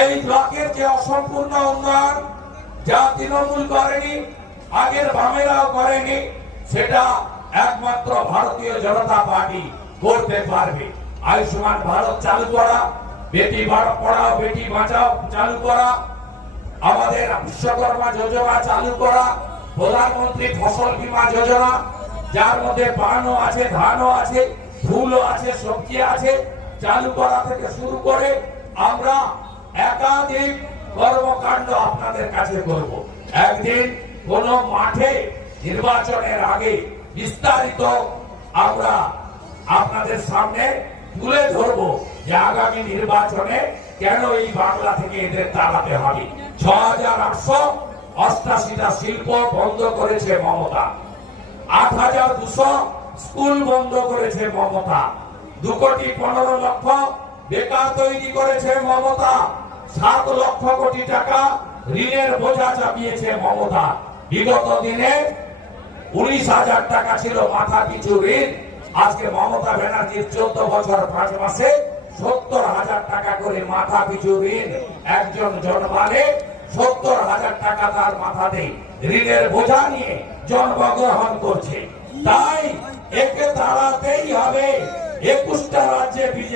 এই ব্লকের যে অসম্পূর্ণ উন্নয়ন যা তৃণমূল করেনি, আগের বামেরাও করেনি, সেটা একমাত্র ভারতীয় জনতা পার্টি করতে পারবে। আয়ুষ্মান ভারত চালু করা, বেটি পড়াও বেটি বাঁচাও চালু করা, আমাদের বিশ্বকর্মা যোজনা চালু করা, প্রধানমন্ত্রী ফসল বীমা যোজনা, যার মধ্যে পানও আছে, ধানও আছে, ফুলও আছে, সবজি আছে, চালু করা থেকে শুরু করে আমরা একাধিক কর্মকাণ্ড আপনাদের কাছে করব। একদিন কোন মাঠে নির্বাচনের আগে বিস্তারিত আমরা আপনাদের সামনে তুলে ধরবো যে আগামী নির্বাচনে কেন এই বাংলা থেকে এদের তাড়াতে হবে। ৬,৮৮৮টা শিল্প বন্ধ করেছে মমতা, ৮,২০০ স্কুল বন্ধ করেছে মমতা, ২,১৫,০০,০০০ বেকার তৈরি করেছে মমতা, ৭ লক্ষ কোটি টাকা ঋণের বোঝা চাপিয়েছে মমতা। বিগত দিনে ১৯,০০০ টাকা ছিল মাথা পিছু ঋণ, আজকে মমতা ব্যানার্জির ১৪ বছর ৫ মাসে ৭০,০০০ টাকা করে মাথা পিছু ঋণ। একজন জন্মালে ৭০,০০০ টাকা তার মাথাতে ঋণের বোঝা নিয়ে জন্মগ্রহণ করছে। তাই একে তাড়াতেই হবে। ২১টা রাজ্যে বিজেপি